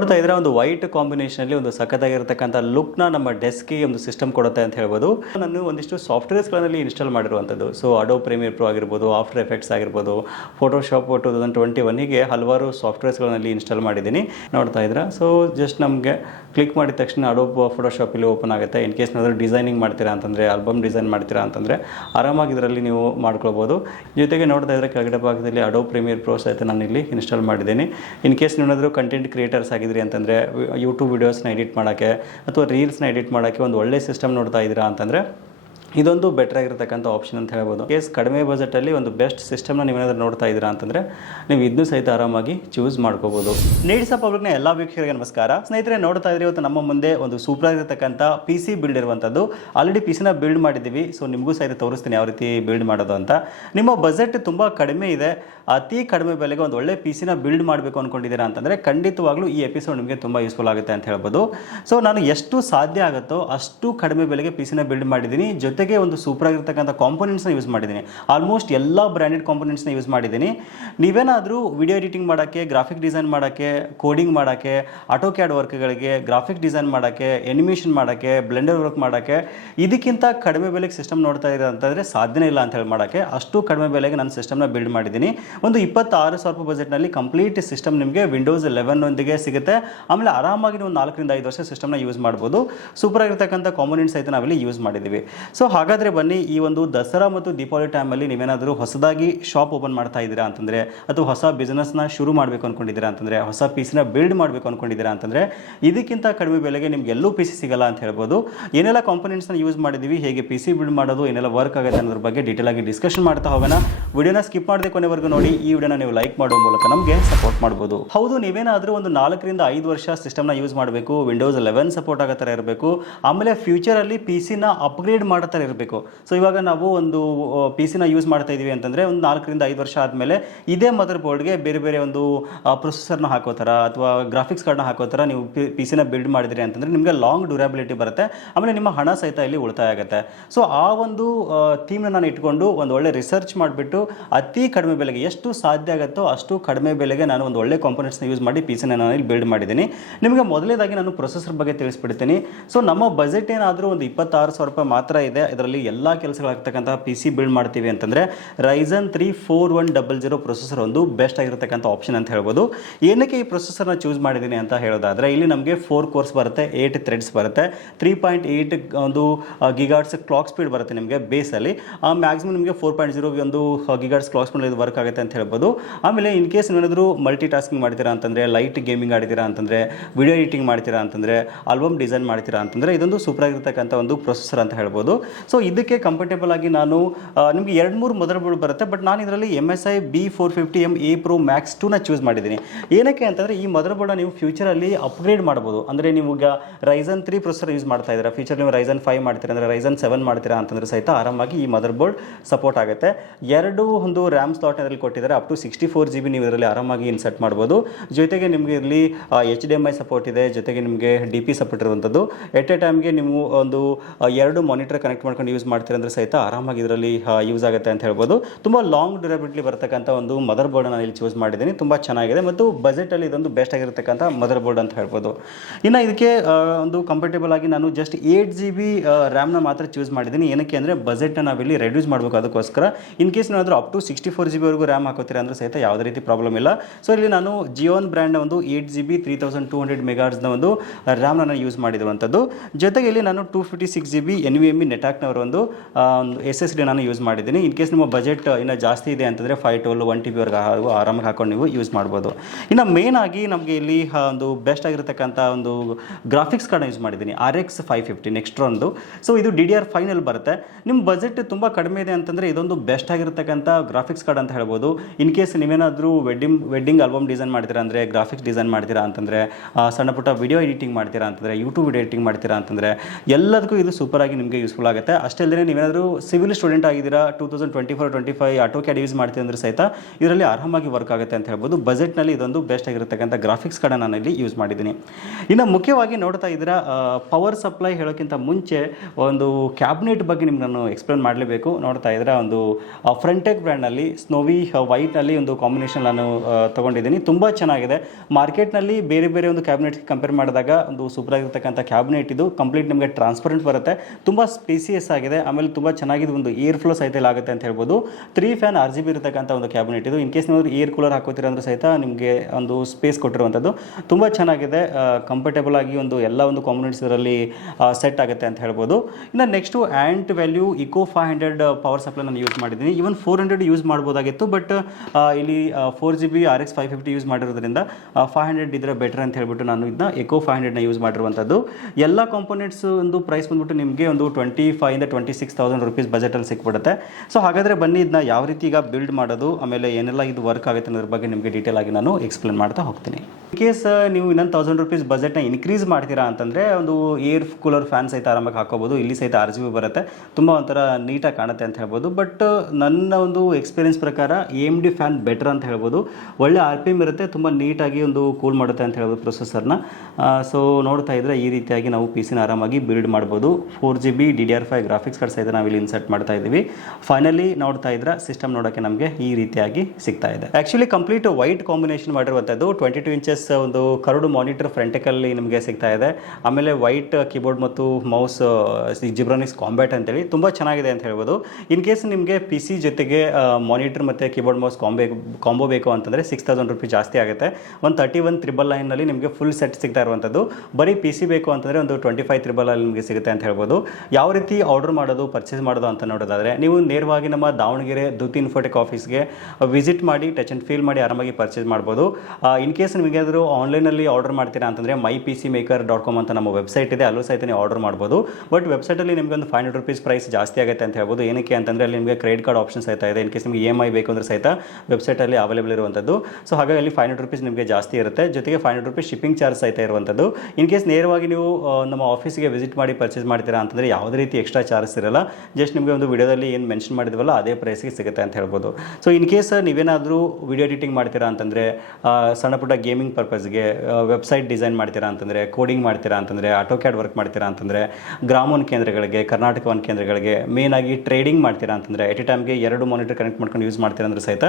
ನೋಡ್ತಾ ಇದ್ರೆ ಒಂದು ವೈಟ್ ಕಾಂಬಿನೇಷನ್ ಅಲ್ಲಿ ಒಂದು ಸಖತ್ತಾಗಿರತಕ್ಕಂಥ ಲುಕ್ನ ನಮ್ಮ ಡೆಸ್ಕ್ಗೆ ಒಂದು ಸಿಸ್ಟಮ್ ಕೊಡುತ್ತೆ ಅಂತ ಹೇಳ್ಬೋದು. ನಾನು ಒಂದಿಷ್ಟು ಸಾಫ್ಟ್ವೇರ್ಸ್ಗಳಲ್ಲಿ ಇನ್ಸ್ಟಾಲ್ ಮಾಡಿರುವಂಥದ್ದು. ಸೊ ಅಡೋ ಪ್ರೀಮಿಯರ್ ಪ್ರೋ ಆಗಿರ್ಬೋದು ಆಫ್ಟರ್ ಎಫೆಕ್ಟ್ಸ್ ಆಗಿರ್ಬೋದು ಫೋಟೋಶಾಪ್ ಟೂ ತೌಸಂಡ್ ಟ್ವೆಂಟಿ ಒನ್ನಿಗೆ ಹಲವಾರು ಸಾಫ್ಟ್ವೇರ್ಸ್ಗಳಲ್ಲಿ ಇನ್ಸ್ಟಾಲ್ ಮಾಡಿದ್ದೀನಿ. ನೋಡ್ತಾ ಇದ್ರ? ಸೊ ಜಸ್ಟ್ ನಮಗೆ ಕ್ಲಿಕ್ ಮಾಡಿದ ತಕ್ಷಣ ಅಡೋ ಫೋಟೋಶಾಪ್ ಇಲ್ಲಿ ಓಪನ್ ಆಗುತ್ತೆ. ಇನ್ ಕೇಸ್ ಏನಾದರೂ ಡಿಸೈನಿಂಗ್ ಮಾಡ್ತೀರಾ ಅಂತಂದ್ರೆ ಆಲ್ಬಮ್ ಡಿಸೈನ್ ಮಾಡ್ತೀರಾ ಅಂತಂದ್ರೆ, ಆರಾಮಾಗಿ ಇದರಲ್ಲಿ ನೀವು ಮಾಡ್ಕೊಳ್ಬೋದು. ಜೊತೆಗೆ ನೋಡ್ತಾ ಇದ್ರೆ ಕೆಳಗಡೆ ಭಾಗದಲ್ಲಿ ಅಡೋ ಪ್ರೀಮಿಯರ್ ಪ್ರೋ ಸಹಿತ ನಾನು ಇಲ್ಲಿ ಇನ್ಸ್ಟಾಲ್ ಮಾಡಿದ್ದೀನಿ ಇನ್ ಕೇಸ್ ನೀವೇನಾದರೂ ಕಂಟೆಂಟ್ ಕ್ರಿಯೇಟರ್ಸ್ ಆಗಿದ್ರಿ ಅಂತಂದರೆ ಯೂಟ್ಯೂಬ್ ವೀಡಿಯೋಸ್ನ ಎಡಿಟ್ ಮಾಡೋಕ್ಕೆ ಅಥವಾ ರೀಲ್ಸ್ನ ಎಡಿಟ್ ಮಾಡೋಕ್ಕೆ ಒಂದು ಒಳ್ಳೆ ಸಿಸ್ಟಮ್ ನೋಡ್ತಾ ಇದ್ದೀರಾ ಅಂತಂದರೆ ಇದೊಂದು ಬೆಟರ್ ಆಗಿರತಕ್ಕಂಥ ಆಪ್ಷನ್ ಅಂತ ಹೇಳ್ಬೋದು. ಕೇಸ್ ಕಡಿಮೆ ಬಜೆಟಲ್ಲಿ ಒಂದು ಬೆಸ್ಟ್ ಸಿಸ್ಟಮ್ನ ನೀವೇನಾದರೂ ನೋಡ್ತಾ ಇದ್ದೀರಾ ಅಂತಂದರೆ ನೀವು ಇದನ್ನು ಸಹಿತ ಆರಾಮಾಗಿ ಚೂಸ್ ಮಾಡ್ಕೋಬೋದು. ನೀಡ್ಸ್ ಪಬ್ಲಿಕ್ನ ಎಲ್ಲ ವೀಕ್ಷಕರಿಗೆ ನಮಸ್ಕಾರ. ಸ್ನೇಹಿತರೆ, ನೋಡ್ತಾ ಇದ್ರೆ ಇವತ್ತು ನಮ್ಮ ಮುಂದೆ ಒಂದು ಸೂಪರ್ ಆಗಿರ್ತಕ್ಕಂಥ ಪಿ ಸಿ ಬಿಲ್ಡ್ ಇರುವಂಥದ್ದು ಆಲ್ರೆಡಿ ಪಿ ಸಿನ ಬಿಲ್ಡ್ ಮಾಡಿದ್ದೀವಿ ಸೊ ನಿಮಗೂ ಸಹಿತ ತೋರಿಸ್ತೀನಿ ಯಾವ ರೀತಿ ಬಿಲ್ಡ್ ಮಾಡೋದು ಅಂತ. ನಿಮ್ಮ ಬಜೆಟ್ ತುಂಬ ಕಡಿಮೆ ಇದೆ, ಅತಿ ಕಡಿಮೆ ಬೆಲೆಗೆ ಒಂದು ಒಳ್ಳೆ ಪಿ ಸಿನ ಬಿಲ್ಡ್ ಮಾಡಬೇಕು ಅಂದ್ಕೊಂಡಿದ್ದೀರಾ ಅಂತಂದರೆ ಖಂಡಿತವಾಗ್ಲೂ ಈ ಎಪಿಸೋಡ್ ನಿಮಗೆ ತುಂಬ ಯೂಸ್ಫುಲ್ ಆಗುತ್ತೆ ಅಂತ ಹೇಳ್ಬೋದು. ಸೊ ನಾನು ಎಷ್ಟು ಸಾಧ್ಯ ಆಗುತ್ತೋ ಅಷ್ಟು ಕಡಿಮೆ ಬೆಲೆಗೆ ಪಿ ಸಿನ ಬಿಲ್ಡ್ ಮಾಡಿದ್ದೀನಿ. ಜೊತೆಗೆ ಒಂದು ಸೂಪರ್ ಆಗಿರ್ತಕ್ಕಂಥ ಕಾಂಪೊನೆಂಟ್ಸ್ನ ಯೂಸ್ ಮಾಡಿದ್ದೀನಿ. ಆಲ್ಮೋಸ್ಟ್ ಎಲ್ಲ ಬ್ರ್ಯಾಂಡೆಡ್ ಕಾಂಪೊನೆಂಟ್ಸ್ನ ಯೂಸ್ ಮಾಡಿದ್ದೀನಿ. ನೀವೇನಾದರೂ ವಿಡಿಯೋ ಎಡಿಟಿಂಗ್ ಮಾಡೋಕ್ಕೆ ಗ್ರಾಫಿಕ್ ಡಿಸೈನ್ ಮಾಡೋಕ್ಕೆ ಕೋಡಿಂಗ್ ಮಾಡೋಕ್ಕೆ ಆಟೋ ಕ್ಯಾಡ್ ವರ್ಕ್ಗಳಿಗೆ ಗ್ರಾಫಿಕ್ ಡಿಸೈನ್ ಮಾಡೋಕ್ಕೆ ಎನಿಮೇಷನ್ ಮಾಡೋಕ್ಕೆ ಬ್ಲೆಂಡರ್ ವರ್ಕ್ ಮಾಡೋಕ್ಕೆ, ಇದಕ್ಕಿಂತ ಕಡಿಮೆ ಬೆಲೆಗೆ ಸಿಸ್ಟಮ್ ನೋಡ್ತಾ ಇದೆ ಅಂತಂದರೆ ಸಾಧ್ಯನೇ ಇಲ್ಲ ಅಂತ ಹೇಳಿ ಮಾಡೋಕ್ಕೆ. ಅಷ್ಟು ಕಡಿಮೆ ಬೆಲೆಗೆ ನಾನು ಸಿಸ್ಟಮ್ನ ಬಿಲ್ಡ್ ಮಾಡಿದ್ದೀನಿ. ಒಂದು ಇಪ್ಪತ್ತಾರು ಸಾವಿರ ರೂಪಾಯಿ ಬಜೆಟ್ನಲ್ಲಿ ಕಂಪ್ಲೀಟ್ ಸಿಸ್ಟಮ್ ನಿಮಗೆ ವಿಂಡೋಸ್ ಲೆವೆನ್ ಒಂದಿಗೆ ಸಿಗುತ್ತೆ. ಆಮೇಲೆ ಆರಾಮಾಗಿ ನೀವು ನಾಲ್ಕರಿಂದ ಐದು ವರ್ಷ ಸಿಸ್ಟಮ್ನ ಯೂಸ್ ಮಾಡ್ಬೋದು. ಸೂಪರ್ ಆಗಿರ್ತಕ್ಕಂಥ ಕಾಂಪೊನೆಂಟ್ಸ್ ಸಹಿತ ನಾವಿಲ್ಲಿ ಯೂಸ್ ಮಾಡಿದ್ದೀವಿ. ಸೊ ಹಾಗಾದರೆ ಬನ್ನಿ, ಈ ಒಂದು ದಸರಾ ಮತ್ತು ದೀಪಾವಳಿ ಟೈಮಲ್ಲಿ ನೀವೇನಾದರೂ ಹೊಸದಾಗಿ ಶಾಪ್ ಓಪನ್ ಮಾಡ್ತಾ ಇದ್ದೀರಾ ಅಂತಂದರೆ, ಅಥವಾ ಹೊಸ ಬಿಸ್ನೆಸ್ನ ಶುರು ಮಾಡಬೇಕು ಅಂದ್ಕೊಂಡಿದ್ದೀರಾ ಅಂತಂದರೆ, ಹೊಸ ಪೀಸ್ನ ಬಿಲ್ಡ್ ಮಾಡಬೇಕು ಅಂದ್ಕೊಂಡಿದ್ದೀರಾ ಅಂತಂದರೆ, ಇದಕ್ಕಿಂತ ಕಡಿಮೆ ಬೆಲೆಗೆ ನಿಮ್ಗೆ ಎಲ್ಲೂ ಪಿ ಸಿ ಸಿಗಲ್ಲ ಅಂತ ಹೇಳ್ಬೋದು. ಏನೆಲ್ಲ ಕಾಂಪೊನೆಂಟ್ಸ್ನ ಯೂಸ್ ಮಾಡಿದ್ದೀವಿ ಹೇಗೆ ಪಿ ಸಿ ಬಿಲ್ಡ್ ಮಾಡೋದು, ಏನೆಲ್ಲ ವರ್ಕ್ ಆಗುತ್ತೆ ಅನ್ನೋದ್ರ ಬಗ್ಗೆ ಡೀಟೇಲ್ ಆಗಿ ಡಿಸ್ಕಷನ್ ಮಾಡ್ತಾ ಹೋಗೋಣ. ವಿಡಿಯೋನ ಸ್ಕಿಪ್ ಮಾಡದೆ ಕೊನೆವರೆಗೂ ನೋಡಿ, ಈ ವಿಡಿಯೋನ ನೀವು ಲೈಕ್ ಮಾಡೋ ಮೂಲಕ ನಮಗೆ ಸಪೋರ್ಟ್ ಮಾಡ್ಬೋದು. ಹೌದು, ನೀವೇನಾದರೂ ಒಂದು ನಾಲ್ಕರಿಂದ ಐದು ವರ್ಷ ಸಿಸ್ಟಮ್ನ ಯೂಸ್ ಮಾಡಬೇಕು ವಿಂಡೋಸ್ ಲೆವೆನ್ ಸಪೋರ್ಟ್ ಆಗೋ ಥರ ಇರಬೇಕು. ಆಮೇಲೆ ಫ್ಯೂಚರಲ್ಲಿ ಪಿ ಸಿನ ಅಪ್ಗ್ರೇಡ್ ಮಾಡೋ ಥರ ಇರಬೇಕು. ಸೊ ಇವಾಗ ನಾವು ಒಂದು ಪಿ ಸಿನ ಯೂಸ್ ಮಾಡ್ತಾ ಇದೀವಿ ಅಂತಂದರೆ ಒಂದು ನಾಲ್ಕರಿಂದ ಐದು ವರ್ಷ ಆದಮೇಲೆ ಇದೇ ಮದರ್ ಬೋರ್ಡ್ಗೆ ಬೇರೆ ಬೇರೆ ಒಂದು ಪ್ರೊಸೆಸರ್ನ ಹಾಕೋ ಥರ ಅಥವಾ ಗ್ರಾಫಿಕ್ಸ್ ಕಾರ್ಡ್ನ ಹಾಕೋ ಥರ ನೀವು ಪಿ ಸಿನ ಬಿಲ್ಡ್ ಮಾಡಿದ್ರಿ ಅಂತಂದರೆ ನಿಮಗೆ ಲಾಂಗ್ ಡ್ಯೂರಬಿಲಿಟಿ ಬರುತ್ತೆ. ಆಮೇಲೆ ನಿಮ್ಮ ಹಣ ಸಹಿತ ಇಲ್ಲಿ ಉಳಿತಾಯ ಆಗುತ್ತೆ. ಸೊ ಆ ಒಂದು ಥೀಮ್ನ ನಾನು ಇಟ್ಕೊಂಡು ಒಂದು ಒಳ್ಳೆ ರಿಸರ್ಚ್ ಮಾಡಿಬಿಟ್ಟು ಅತಿ ಕಡಿಮೆ ಬೆಲೆಗೆ ಎಷ್ಟು ಸಾಧ್ಯ ಆಗುತ್ತೋ ಅಷ್ಟು ಕಡಿಮೆ ಬೆಲೆಗೆ ನಾನು ಒಂದು ಒಳ್ಳೆ ಕಾಂಪೊನೆಂಟ್ಸ್ನ ಯೂಸ್ ಮಾಡಿ ಪಿ ಸಿನ ನಾನು ಇಲ್ಲಿ ಬಿಲ್ಡ್ ಮಾಡಿದ್ದೀನಿ. ನಿಮಗೆ ಮೊದಲೇದಾಗಿ ನಾನು ಪ್ರೊಸೆಸರ್ ಬಗ್ಗೆ ತಿಳಿಸ್ಬಿಡ್ತೀನಿ. ಸೊ ನಮ್ಮ ಬಜೆಟ್ ಏನಾದರೂ ಒಂದು ಇಪ್ಪತ್ತಾರು ಸಾವಿರ ರೂಪಾಯಿ ಮಾತ್ರ ಇದೆ. ಇದರಲ್ಲಿ ಎಲ್ಲ ಕೆಲಸಗಳಾಗ್ತಕ್ಕಂಥ ಪಿ ಸಿ ಬಿಲ್ಡ್ ಮಾಡ್ತೀವಿ ಅಂತಂದರೆ Ryzen three four one double zero processor ಒಂದು ಬೆಸ್ಟ್ ಆಗಿರತಕ್ಕಂಥ ಆಪ್ಷನ್ ಅಂತ ಹೇಳ್ಬೋದು. ಏನಕ್ಕೆ ಈ ಪ್ರೊಸೆಸರ್ನ ಚೂಸ್ ಮಾಡಿದ್ದೀನಿ ಅಂತ ಹೇಳೋದಾದರೆ, ಇಲ್ಲಿ ನಮಗೆ ಫೋರ್ ಕೋರ್ಸ್ ಬರುತ್ತೆ ಏಯ್ಟ್ ಥ್ರೆಡ್ಸ್ ಬರುತ್ತೆ ತ್ರೀ ಪಾಯಿಂಟ್ ಏಯ್ಟ್ ಒಂದು ಗಿಗಾಟ್ಸ್ ಕ್ಲಾಕ್ ಸ್ಪೀಡ್ ಬರುತ್ತೆ ನಿಮಗೆ ಬೇಸಲ್ಲಿ ಮ್ಯಾಕ್ಸಿಮಮ್ ನಿಮಗೆ ಫೋರ್ ಪಾಯಿಂಟ್ ಜೀರೋಗೆ ಒಂದು ಗಿಗಾಟ್ಸ್ ಕ್ಲಾಕ್ ಸ್ಪೀಡ್ ಇದು ವರ್ಕ್ ಆಗುತ್ತೆ ಅಂತ ಹೇಳ್ಬೋದು. ಆಮೇಲೆ ಇನ್ ಕೇಸ್ ಏನಾದರೂ ಮಲ್ಟಿ ಟಾಸ್ಕಿಂಗ್ ಮಾಡ್ತೀರಾ ಅಂತಂದರೆ ಲೈಟ್ ಗೇಮಿಂಗ್ ಆಡ್ತೀರಾ ಅಂತಂದರೆ ವಿಡಿಯೋ ಎಡಿಟಿಂಗ್ ಮಾಡ್ತೀರಾ ಅಂತಂದರೆ ಆಲ್ಬಮ್ ಡಿಸೈನ್ ಮಾಡ್ತೀರಾ ಅಂತಂದರೆ, ಇದೊಂದು ಸೂಪರ್ ಆಗಿರ್ತಕ್ಕಂಥ ಒಂದು ಪ್ರೊಸೆಸರ್ ಅಂತ ಹೇಳ್ಬೋದು. ಸೊ ಇದಕ್ಕೆ ಕಂಫರ್ಟೇಬಲ್ ಆಗಿ ನಾನು ನಿಮಗೆ ಎರಡು ಮೂರು ಬೋರ್ಡ್ ಬರುತ್ತೆ ಬಟ್ ನಾನು ಇದರಲ್ಲಿ M S I B four fifty M A pro max ಟೂನ choose ಮಾಡಿದ್ದೀನಿ. ಏನಕ್ಕೆ ಅಂತಂದರೆ, ಈ ಮದರ್ ಬೋರ್ಡ್ನ ನೀವು ಫ್ಯೂಚರಲ್ಲಿ ಅಪ್ಗ್ರೇಡ್ ಮಾಡ್ಬೋದು. ಅಂದರೆ ನೀವು ಈಗ ರೈಸನ್ ತ್ರೀ ಪ್ರೊಸೆಸರ್ ಯೂಸ್ ಮಾಡ್ತಾ ಇದ್ದೀರಾ. ಫ್ಯೂಚರ್ ನೀವು ರೈಸನ್ ಫೈವ್ ಮಾಡ್ತೀರಾ, ಅಂದರೆ ರೈಸನ್ ಸೆವೆನ್ ಮಾಡ್ತೀರಾ ಅಂತಂದ್ರೆ ಸಹಿತ ಆರಾಮಾಗಿ ಈ ಮದರ್ ಬೋರ್ಡ್ ಸಪೋರ್ಟ್ ಆಗುತ್ತೆ. ಎರಡು ಒಂದು ರ್ಯಾಮ್ ಸ್ಲಾಟ್ ಅದರಲ್ಲಿ ಕೊಟ್ಟಿದ್ದಾರೆ up to sixty four G B ನೀವು ಇದರಲ್ಲಿ ಆರಾಮಾಗಿ ಇನ್ಸರ್ಟ್ ಮಾಡ್ಬೋದು. ಜೊತೆಗೆ ನಿಮಗೆ ಇಲ್ಲಿ H D M I support ಇದೆ, ಜೊತೆಗೆ ನಿಮಗೆ ಡಿ ಪಿ ಸಪೋರ್ಟ್ ಇರುವಂಥದ್ದು. ಎಟ್ ಎ ಟೈಮ್ಗೆ ನೀವು ಒಂದು ಎರಡು ಮಾನಿಟರ್ ಕನೆಕ್ಟ್ ಮಾಡ್ಕೊಂಡು ಯೂಸ್ ಮಾಡ್ತೀರಂದ್ರೆ ಅಂದರೆ ಸಹಿತ ಆರಾಮಾಗಿ ಇದರಲ್ಲಿ ಯೂಸ್ ಆಗುತ್ತೆ ಅಂತ ಹೇಳ್ಬೋದು. ತುಂಬ ಲಾಂಗ್ ಡ್ಯೂರಬಿಲಿಟಿ ಬರ್ತಕ್ಕಂಥ ಒಂದು ಮದರ್ ಬೋರ್ಡ್ ನಾನು ಇಲ್ಲಿ ಚೂಸ್ ಮಾಡಿದ್ದೀನಿ. ತುಂಬ ಚೆನ್ನಾಗಿದೆ ಮತ್ತು ಬಜೆಟಲ್ಲಿ ಇದೊಂದು ಬೆಸ್ಟ್ ಆಗಿರ್ತಕ್ಕಂಥ ಮದರ್ ಬೋರ್ಡ್ ಅಂತ ಹೇಳ್ಬೋದು. ಇನ್ನು ಇದಕ್ಕೆ ಒಂದು ಕಂಫರ್ಟೇಬಲ್ ಆಗಿ ನಾನು ಜಸ್ಟ್ ಏಯ್ಟ್ ಜಿ ಬಿ ರ್ಯಾಮ್ನ ಮಾತ್ರ ಚೂಸ್ ಮಾಡಿದ್ದೀನಿ. ಏನಕ್ಕೆ ಅಂದರೆ ಬಜೆಟ್ನ ನಾವಿಲ್ಲಿ ರೆಡ್ಯೂಸ್ ಮಾಡಬೇಕು ಅದಕ್ಕೋಸ್ಕರ. ಇನ್ ಕೇಸ್ ನಾನು up to sixty four G ಬಿವರೆಗೂ RAM ಹಾಕೋತೀರಾ ಅಂದರೆ ಸಹಿತ ಯಾವುದೇ ರೀತಿ ಪ್ರಾಬ್ಲಮ್ ಇಲ್ಲ. ಸೊ ಇಲ್ಲಿ ನಾನು ಜಿಯೋನ್ ಬ್ರ್ಯಾಂಡ್ನ ಒಂದು eight G B three thousand two hundred ಮೆಗಾರ್ಸ್ನ ಒಂದು ರ್ಯಾಮ್ನ ನಾನು ಯೂಸ್ ಮಾಡಿರುವಂಥದ್ದು. ಜೊತೆಗೆ ಇಲ್ಲಿ ನಾನು two fifty six G B N V M E ನೆಟಾಕ್ನವರ ಒಂದು ಎಸ್ ಎಸ್ ಡಿ ನಾನು ಯೂಸ್ ಮಾಡಿದ್ದೀನಿ. ಇನ್ ಕೇಸ್ ನಿಮ್ಮ ಬಜೆಟ್ ಇನ್ನು ಜಾಸ್ತಿ ಇದೆ ಅಂತಂದರೆ ಫೈವ್ ಟ್ವೆಲ್ ಒನ್ ಟಿ ಬಿವರೆಗೆ ಆರಾಮಾಗಿ ಹಾಕೊಂಡು ನೀವು ಯೂಸ್ ಮಾಡ್ಬೋದು. ಇನ್ನು ಮೇನ್ ಆಗಿ ನಮಗೆ ಇಲ್ಲಿ ಒಂದು ಬೆಸ್ಟ್ ಆಗಿರತಕ್ಕಂಥ ಒಂದು ಗ್ರಾಫಿಕ್ಸ್ ಕಾರ್ಡ್ ಯೂಸ್ ಮಾಡಿದ್ದೀನಿ. R X five fifty next ಒಂದು. ಸೊ ಇದು ಡಿ ಡಿ ಆರ್ ಫೈನಲ್ ಬರುತ್ತೆ. ನಿಮ್ಮ ಬಜೆಟ್ ತುಂಬ ಕಡಿಮೆ ಇದೆ ಅಂತಂದರೆ ಇದೊಂದು ಬೆಸ್ಟ್ ಆಗಿರತಕ್ಕಂಥ ಗ್ರಾಫಿಕ್ಸ್ ಕಾರ್ಡ್ ಅಂತ ಹೇಳ್ಬೋದು. ಇನ್ ಕೇಸ್ ನೀವೇನಾದರೂ ವೆಡ್ಡಿಂಗ್ ವೆಡ್ಡಿಂಗ್ ಆಲ್ಬಮ್ ಡಿಸೈನ್ ಮಾಡ್ತೀರಾ ಅಂದರೆ ಗ್ರಾಫಿಕ್ಸ್ ಡಿಸೈನ್ ಮಾಡ್ತೀರಾ ಅಂತಂದರೆ ಸಣ್ಣ ಪುಟ್ಟ ವಿಡಿಯೋ ಎಡಿಟಿಂಗ್ ಮಾಡ್ತೀರಾ ಅಂತಂದರೆ ಯೂಟ್ಯೂಬ್ ಎಡಿಟಿಂಗ್ ಮಾಡ್ತೀರಾ ಅಂತಂದರೆ, ಎಲ್ಲದಕ್ಕೂ ಇದು ಸೂಪರ್ ಆಗಿ ನಿಮಗೆ ಯೂಸ್ಫುಲ್ ಆಗುತ್ತೆ. ಆಗುತ್ತೆ ಅಷ್ಟೇ ಅಲ್ಲದೆ ನೀವೇನಾದರೂ ಸಿವಿಲ್ ಸ್ಟೂಡೆಂಟ್ ಆಗಿದ್ದೀರಾ two thousand twenty four twenty five AutoCAD use ಮಾಡ್ತೀವಿ ಅಂದರೆ ಸಹಿತ ಇದರಲ್ಲಿ ಆರಾಮಾಗಿ ವರ್ಕ್ ಆಗುತ್ತೆ ಅಂತ ಹೇಳ್ಬೋದು. ಬಜೆಟ್ನಲ್ಲಿ ಇದೊಂದು ಬೆಸ್ಟ್ ಆಗಿರತಕ್ಕಂಥ ಗ್ರಾಫಿಕ್ಸ್ ಕಾರ್ಡ್ ನಾನು ಇಲ್ಲಿ ಯೂಸ್ ಮಾಡಿದ್ದೀನಿ. ಇನ್ನು ಮುಖ್ಯವಾಗಿ ನೋಡ್ತಾ ಇದ್ದೀರಾ ಪವರ್ ಸಪ್ಲೈ ಹೇಳೋಕ್ಕಿಂತ ಮುಂಚೆ ಒಂದು ಕ್ಯಾಬಿನೆಟ್ ಬಗ್ಗೆ ನಿಮ್ಗೆ ನಾನು ಎಕ್ಸ್ಪ್ಲೇನ್ ಮಾಡಲೇಬೇಕು. ನೋಡ್ತಾ ಇದ್ದೀರಾ, ಒಂದು ಫ್ರಂಟೆಕ್ ಬ್ರ್ಯಾಂಡ್ನಲ್ಲಿ ಸ್ನೋವಿ ವೈಟ್ನಲ್ಲಿ ಒಂದು ಕಾಂಬಿನೇಷನ್ ನಾನು ತೊಗೊಂಡಿದ್ದೀನಿ. ತುಂಬ ಚೆನ್ನಾಗಿದೆ. ಮಾರ್ಕೆಟ್ನಲ್ಲಿ ಬೇರೆ ಬೇರೆ ಒಂದು ಕ್ಯಾಬಿನೆಟ್ಗೆ ಕಂಪೇರ್ ಮಾಡಿದಾಗ ಒಂದು ಸೂಪರ್ ಆಗಿರ್ತಕ್ಕಂಥ ಕ್ಯಾಬಿನೆಟ್ ಇದು ಕಂಪ್ಲೀಟ್ ನಿಮಗೆ ಟ್ರಾನ್ಸ್ಪರೆಂಟ್ ಬರುತ್ತೆ. ತುಂಬ ಸ್ಪೇಸಿಯಸ್ ಆಗಿದೆ. ಆಮೇಲೆ ತುಂಬ ಚೆನ್ನಾಗಿದೆ ಒಂದು ಏರ್ ಫ್ಲೋ ಸಹಿತ ಆಗುತ್ತೆ ಅಂತ ಹೇಳ್ಬೋದು. Three fan R G B ಇರತಕ್ಕಂಥ ಒಂದು ಕ್ಯಾಬಿನೆಟ್ ಇದು ಇನ್ ಕೇಸ್ ನೀವು ಏರ್ ಕೂಲರ್ ಹಾಕೋತೀರ ಅಂದ್ರೆ ಸಹಿತ ನಿಮಗೆ ಒಂದು ಸ್ಪೇಸ್ ಕೊಟ್ಟಿರುವಂಥದ್ದು. ತುಂಬ ಚೆನ್ನಾಗಿದೆ. ಕಂಫರ್ಟೇಬಲ್ ಆಗಿ ಒಂದು ಎಲ್ಲ ಒಂದು ಕಾಂಬಿನೆಂಟ್ಸ್ ಇದರಲ್ಲಿ ಸೆಟ್ ಆಗುತ್ತೆ ಅಂತ ಹೇಳ್ಬೋದು. ಇನ್ನು next ant value eco five hundred power supply ನಾನು ಯೂಸ್ ಮಾಡಿದ್ದೀನಿ. ಈವನ್ ಫೋರ್ ಹಂಡ್ರೆಡ್ ಯೂಸ್ ಮಾಡ್ಬೋದಾಗಿತ್ತು. ಬಟ್ ಇಲ್ಲಿ four G B R X five fifty use ಮಾಡಿರೋದ್ರಿಂದ ಫೈವ್ ಹಂಡ್ರೆಡ್ ಇದ್ರೆ ಬೆಟರ್ ಅಂತ ಹೇಳ್ಬಿಟ್ಟು ನಾನು ಇದನ್ನ ಎಕೋ ಫೈವ್ ಹಂಡ್ರೆಡ್ನ ಯೂಸ್ ಮಾಡಿರುವಂಥದ್ದು. ಎಲ್ಲ ಕಾಂಪೋನೆಂಟ್ಸ್ ಒಂದು ಪ್ರೈಸ್ ಬಂದ್ಬಿಟ್ಟು ನಿಮಗೆ ಒಂದು ಟ್ವೆಂಟಿ ಫೈವಿಂದ ಟ್ವೆಂಟಿ ಸಿಕ್ಸ್ ತೌಸಂಡ್ ರುಪೀಸ್ ಬಜೆಟಲ್ಲಿ ಸಿಕ್ಬಿಡುತ್ತೆ. ಸೊ ಹಾಗಾದರೆ ಬನ್ನಿ ಇದನ್ನ ಯಾವ ರೀತಿ ಈಗ ಬಿಲ್ಡ್ ಮಾಡೋದು, ಆಮೇಲೆ ಏನೆಲ್ಲ ಇದು ವರ್ಕ್ ಆಗುತ್ತೆ ಅನ್ನೋದ್ರ ಬಗ್ಗೆ ನಿಮಗೆ ಡೀಟೇಲ್ ಆಗಿ ನಾನು ಎಕ್ಸ್ಪ್ಲೇನ್ ಮಾಡ್ತಾ ಹೋಗ್ತೀನಿ. ಇನ್ ಕೇಸ್ ನೀವು ಇನ್ನೊಂದು ತೌಸಂಡ್ ರುಪೀಸ್ ಬಜೆಟ್ನ ಇನ್ಕ್ರೀಸ್ ಮಾಡ್ತೀರಾ ಅಂತಂದರೆ, ಒಂದು ಏರ್ ಕೂಲರ್ ಫ್ಯಾನ್ ಸಹಿತ ಆರಾಮಾಗಿ ಹಾಕೋಬೋದು. ಇಲ್ಲಿ ಸಹಿತ ಆರ್ ಜಿ ಬಿ ಬರುತ್ತೆ. ತುಂಬ ಒಂಥರ ನೀಟಾಗಿ ಕಾಣುತ್ತೆ ಅಂತ ಹೇಳ್ಬೋದು. ಬಟ್ ನನ್ನ ಒಂದು ಎಕ್ಸ್ಪೀರಿಯನ್ಸ್ ಪ್ರಕಾರ A M D fan better ಅಂತ ಹೇಳ್ಬೋದು. ಒಳ್ಳೆ ಆರ್ ಪಿ ಎಂ ಇರುತ್ತೆ, ತುಂಬ ನೀಟಾಗಿ ಒಂದು ಕೂಲ್ ಮಾಡುತ್ತೆ ಅಂತ ಹೇಳ್ಬೋದು ಪ್ರೊಸೆಸರ್ನ ಸೊ ನೋಡ್ತಾ ಇದ್ರೆ ಈ ರೀತಿಯಾಗಿ ನಾವು ಪಿ ಸಿನ ಆರಾಮಾಗಿ ಬಿಲ್ಡ್ ಮಾಡ್ಬೋದು. Four G B D D R graphics card ಸಹಿತ ಇಲ್ಲಿ ಇನ್ಸರ್ಟ್ ಮಾಡ್ತಾ ಇದ್ದೀವಿ. ಫೈನಲಿ ನೋಡ್ತಾ ಇದ್ರೆ ಸಿಸ್ಟಮ್ ನೋಡೋಕ್ಕೆ ನಮಗೆ ಈ ರೀತಿಯಾಗಿ ಸಿಗ್ತಾ ಇದೆ. ಆ್ಯಕ್ಚುಲಿ ಕಂಪ್ಲೀಟ್ ವೈಟ್ ಕಾಂಬಿನೇಷನ್ ಮಾಡಿರುವಂಥದ್ದು. ಟ್ವೆಂಟಿ ಟು ಇಂಚಸ್ ಒಂದು ಕರಡು ಮಾನಿಟರ್ ಫ್ರಂಟಿಕಲ್ಲಿ ನಿಮಗೆ ಸಿಗ್ತಾ ಇದೆ. ಆಮೇಲೆ ವೈಟ್ ಕೀಬೋರ್ಡ್ ಮತ್ತು ಮೌಸ್ ಜಿಬ್ರಾನಿಕ್ಸ್ ಕಾಂಬ್ಯಾಟ್ ಅಂತೇಳಿ ತುಂಬ ಚೆನ್ನಾಗಿದೆ ಅಂತ ಹೇಳ್ಬೋದು. ಇನ್ ಕೇಸ್ ನಿಮಗೆ ಪಿ ಸಿ ಜೊತೆಗೆ ಮಾನಿಟರ್ ಮತ್ತು ಕೀಬೋರ್ಡ್ ಮೌಸ್ ಕಾಂಬೆ ಕಾಂಬೋ ಬೇಕು ಅಂತಂದರೆ ಸಿಕ್ಸ್ ತೌಸಂಡ್ ರುಪೀಸ್ ಜಾಸ್ತಿ ಆಗುತ್ತೆ. ಒಂದು ತರ್ಟಿ ಒನ್ ತ್ರಿಬಲ್ ಲೈನಲ್ಲಿ ನಿಮಗೆ ಫುಲ್ ಸೆಟ್ ಸಿಗ್ತಾ ಇರುವಂಥದ್ದು. ಬರೀ ಪಿ ಸಿ ಬೇಕು ಅಂತಂದರೆ ಒಂದು ಟ್ವೆಂಟಿ ಫೈವ್ ತ್ರಿಬಲ್ ಅಲ್ಲಿ ನಿಮಗೆ ಸಿಗುತ್ತೆ ಅಂತ ಹೇಳ್ಬೋದು. ಯಾವ ರೀತಿ ಆರ್ಡರ್ ಮಾಡೋದು ಪರ್ಚೇಸ್ ಮಾಡೋದು ಅಂತ ನೋಡೋದಾದರೆ, ನೀವು ನೇರವಾಗಿ ನಮ್ಮ ದಾವಣಗೆರೆ ದುತಿ ಇನ್ಫೋಟೆಕ್ ಆಫೀಸ್ಗೆ ವಿಸಿಟ್ ಮಾಡಿ ಟಚ್ ಅಂಡ್ ಫೀಲ್ ಮಾಡಿ, ಆರಾಮಾಗಿ ಪರ್ಚೇಸ್ ಮಾಡ್ಬೋದು. ಇನ್ ಕೇಸ್ ನಿಮಗೇನಾದರೂ ಆನ್ಲೈನಲ್ಲಿ ಆರ್ಡರ್ ಮಾಡ್ತೀರಾ ಅಂತಂದರೆ my P C maker dot com ಅಂತ ನಮ್ಮ ವೆಬ್ಸೈಟ್ ಇದೆ, ಅಲ್ಲೂ ಸಹಿತ ನೀವು ಆರ್ಡರ್ ಮಾಡ್ಬೋದು. ಬಟ್ ವೆಬ್ಸೈಟಲ್ಲಿ ನಿಮಗೆ ಒಂದು ಫೈವ್ ಹಂಡ್ರೆಡ್ ರುಪೀಸ್ ಪ್ರೈಸ್ ಜಾಸ್ತಿ ಆಗುತ್ತೆ ಅಂತ ಹೇಳ್ಬೋದು. ಏನಕ್ಕೆ ಅಂತಂದರೆ, ಅಲ್ಲಿ ನಿಮಗೆ ಕ್ರೆಡಿಟ್ ಕಾರ್ಡ್ ಆಪ್ಷನ್ ಸಹಿತ ಇದೆ. ಇನ್ ಕೇಸ್ ನಿಮಗೆ ಇ ಎಂ ಐ ಬೇಕು ಅಂದರೆ ಸಹಿತ ವೆಬ್ಸೈಟಲ್ಲಿ ಅವೈಲೇಬಲ್ ಇರುವಂಥದ್ದು ಸೊ ಹಾಗಾಗಿ ಅಲ್ಲಿ ಫೈವ್ ಹಂಡ್ರೆಡ್ ರುಪೀಸ್ ನಿಮಗೆ ಜಾಸ್ತಿ ಇರುತ್ತೆ. ಜೊತೆಗೆ five hundred rupees shipping charge ಸಹಿತ ಇರುವಂಥದ್ದು ಇನ್ ಕೇಸ್ ನೇರವಾಗಿ ನೀವು ನಮ್ಮ ಆಫೀಸಿಗೆ ವಿಸಿಟ್ ಮಾಡಿ ಪರ್ಚೇಸ್ ಮಾಡ್ತೀರಾ ಅಂತಂದರೆ, ಯಾವುದೇ ರೀತಿ ಎಕ್ಸ್ಟ್ರಾ ಚಾರ್ಜಸ್ ಇರಲ್ಲ. ಜಸ್ಟ್ ನಿಮಗೆ ಒಂದು ವಿಡಿಯೋದಲ್ಲಿ ಏನು ಮೆನ್ಷನ್ ಮಾಡಿದ್ವಲ್ಲ, ಅದೇ ಪ್ರೈಸ್ಗೆ ಸಿಗುತ್ತೆ ಅಂತ ಹೇಳ್ಬೋದು. ಸೊ ಇನ್ ಕೇಸ್ ನೀವೇನಾದರೂ ವಿಡಿಯೋ ಎಡಿಟಿಂಗ್ ಮಾಡ್ತೀರಾ ಅಂತಂದರೆ ಸಣ್ಣ ಪುಟ್ಟ ಗೇಮಿಂಗ್ ಪರ್ಪಸ್ಗೆ ವೆಬ್ಸೈಟ್ ಡಿಸೈನ್ ಮಾಡ್ತೀರಾ ಅಂತಂದರೆ ಕೋಡಿಂಗ್ ಮಾಡ್ತೀರಾ ಅಂತಂದರೆ ಆಟೋ ಕ್ಯಾಡ್ ವರ್ಕ್ ಮಾಡ್ತೀರಾ ಅಂತಂದರೆ ಗ್ರಾಮೋನ್ ಕೇಂದ್ರಗಳಿಗೆ ಕರ್ನಾಟಕ ಒನ್ ಕೇಂದ್ರಗಳಿಗೆ ಆಗಿ ಟ್ರೇಡಿಂಗ್ ಮಾಡ್ತೀರಾ ಅಂತಂದರೆ ಎಟ್ ಎ ಟೈಮ್ಗೆ ಎರಡು ಮಾನಿಟರ್ ಕನೆಕ್ಟ್ ಮಾಡ್ಕೊಂಡು ಯೂಸ್ ಮಾಡ್ತೀರಾ ಅಂದ್ರೆ ಸಹಿತ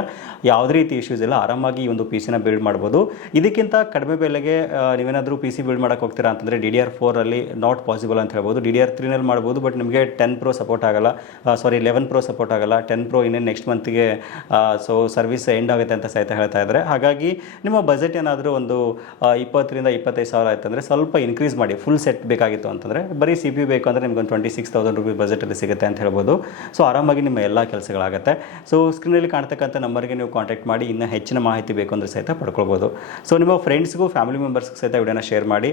ಯಾವುದೇ ರೀತಿ ಇಶ್ಯೂಸ್ ಇಲ್ಲ, ಆರಾಮಾಗಿ ಈ ಒಂದು ಪಿ ಸಿನ ಬಿಲ್ಡ್ ಮಾಡ್ಬೋದು. ಇದಕ್ಕಿಂತ ಕಡಿಮೆ ಬೆಲೆಗೆ ನೀವೇನಾದರೂ ಪಿ ಸಿ ಬಿಲ್ಡ್ ಮಾಡೋಕ್ಕೆ ಹೋಗ್ತೀರಾ ಅಂತಂದರೆ ಡಿ ಡಿ ಆರ್ ಫೋರಲ್ಲಿ ನಾಟ್ ಪಾಸಿಬಲ್ ಅಂತ ಹೇಳ್ಬೋದು. ಡಿ ಡಿ ಆರ್ ತ್ರೀನಲ್ಲಿ ಮಾಡ್ಬೋದು ಬಟ್ ಟೆನ್ ಪ್ರೋ ಸಪೋರ್ಟ್ ಆಗಲ್ಲ. ಸಾರಿ ಲೆವೆನ್ ಪ್ರೋ ಸಪೋರ್ಟ್ ಆಗೋಲ್ಲ. ಟೆನ್ ಪ್ರೋ ಇನ್ನೇನು ನೆಕ್ಸ್ಟ್ ಮಂತ್ಗೆ ಸೊ ಸರ್ವಿಸ್ ಎಂಡ್ ಆಗುತ್ತೆ ಅಂತ ಸಹಿತ ಹೇಳ್ತಾ ಇದ್ದಾರೆ. ಹಾಗಾಗಿ ನಿಮ್ಮ ಬಜೆಟ್ ಏನಾದರೂ ಒಂದು ಇಪ್ಪತ್ತರಿಂದ ಇಪ್ಪತ್ತೈದು ಸಾವಿರ ಆಯ್ತು ಅಂದರೆ ಸ್ವಲ್ಪ ಇನ್ಕ್ರೀಸ್ ಮಾಡಿ. ಫುಲ್ ಸೆಟ್ ಬೇಕಾಗಿತ್ತು ಅಂತಂದರೆ ಬರೀ ಸಿ ಪಿ ಬೇಕು ಅಂದರೆ ನಿಮ್ಗೊಂದು ಟ್ವೆಂಟಿ ಸಿಕ್ಸ್ ತೌಸಂಡ್ ರುಪೀಸ್ ಬಜೆಟಲ್ಲಿ ಸಿಗುತ್ತೆ ಅಂತ ಹೇಳ್ಬೋದು. ಸೊ ಆರಾಮಾಗಿ ನಿಮ್ಮ ಎಲ್ಲ ಕೆಲಸಗಳಾಗುತ್ತೆ. ಸೊ ಸ್ಕ್ರೀನಲ್ಲಿ ಕಾಣ್ತಕ್ಕಂಥ ನಂಬರ್ಗೆ ನೀವು ಕಾಂಟ್ಯಾಕ್ಟ್ ಮಾಡಿ, ಇನ್ನೂ ಹೆಚ್ಚಿನ ಮಾಹಿತಿ ಬೇಕು ಅಂದರೆ ಸಹಿತ ಪಡ್ಕೊಳ್ಬೋದು. ಸೊ ನಿಮ್ಮ ಫ್ರೆಂಡ್ಸ್ಗೂ ಫ್ಯಾಮಿಲಿ ಮೆಂಬರ್ಸ್ಗೆ ಸಹಿತ ವಿಡಿಯೋನ ಶೇರ್ ಮಾಡಿ.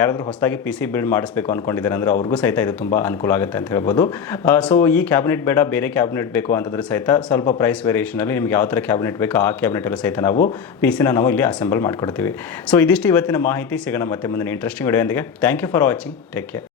ಯಾರಾದರೂ ಹೊಸದಾಗಿ ಪಿ ಸಿ ಬಿಲ್ಡ್ ಮಾಡಿಸ್ಬೇಕು ಅಂದ್ಕೊಂಡಿದ್ದಾರೆ ಅಂದರೆ ಅವ್ರಿಗೂ ಸಹಿತ ಇದು ತುಂಬ ಅನುಕೂಲ ಆಗುತ್ತೆ ಅಂತ ಹೇಳ್ಬೋದು. ಸೊ ಈ ಕ್ಯಾಬಿನೆಟ್ ಬೇಡ, ಬೇರೆ ಕ್ಯಾಬಿನೆಟ್ ಬೇಕು ಅಂತಂದ್ರೆ ಸಹಿತ ಸ್ವಲ್ಪ ಪ್ರೈಸ್ ವೇರಿಯೇಷನಲ್ಲಿ ನಿಮ್ಗೆ ಯಾವ ಥರ ಕ್ಯಾಬಿನೆಟ್ ಬೇಕೋ ಆ ಕ್ಯಾಬಿನೆಟಲ್ಲೂ ಸಹಿತ ನಾವು ಪಿ ಸಿನ ನಾವು ಇಲ್ಲಿ ಅಸೆಂಬಲ್ ಮಾಡ್ಕೊಡ್ತೀವಿ. ಸೊ ಇದಿಷ್ಟು ಇವತ್ತಿನ ಮಾಹಿತಿ, ಸಿಗೋಣ ಮತ್ತೆ ಮುಂದಿನ interesting ವಿಡಿಯೋಂದಿಗೆ thank you for watching take care